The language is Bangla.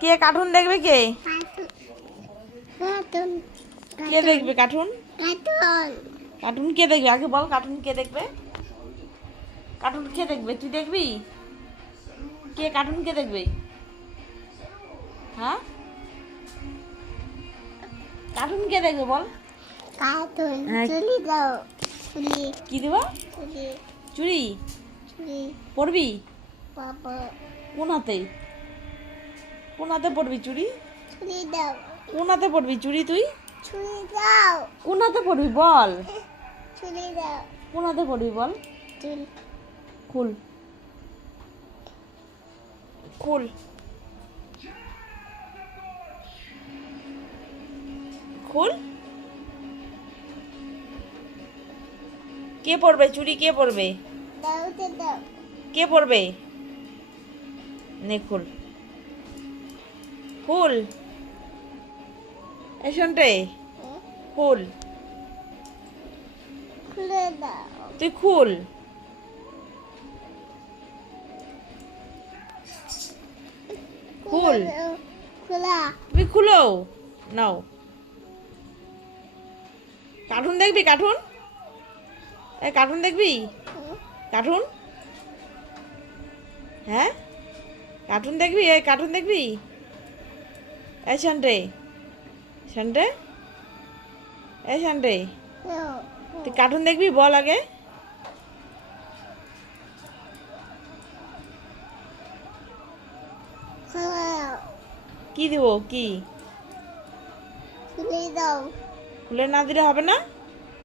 কে কার্টুন দেখবে? কে কার্টুন কে দেখবে কার্টুন? কার্টুন কার্টুন কে দেখবে আগে বল? কার্টুন কে দেখবে? কার্টুন কে দেখবে? তুই দেখবি? কে কার্টুন কে দেখবে? হ্যাঁ, কার্টুন কে দেখবে বল? কার্টুন হ্যাঁ। চুলি দাও চুলি কি দেবা? চুলি চুড়ি চুলি পরবি? বাবা কোন হাতে? কোন হাতে পরবি চুড়ি? চুলি দাও কোন হাতে পরবি চুড়ি তুই? চুলি দাও কোন হাতে পরবি বল? চুলি দাও কোন হাতে পরবি বল? চুল খুল খুল খুল। কে পরবে চুড়ি? কে পরবে? দাও তো দাও কে পরবে? নে খুল খুল। এই শোনটে, খুল। খুলে দাও তুই খুল। খুল। খোলা তুমি খুলো। নাও। কার্টুন দেখবি? কার্টুন এই কার্টুন দেখবি? কার্টুন? হ্যাঁ, কার্টুন দেখবি? এই কার্টুন দেখবি? এই শান্টে, শান্টে, এই শান্টে, তুই কার্টুন দেখবি বল আগে? কি দিব? কি খুলে দাও খুলে না দিলে হবে না?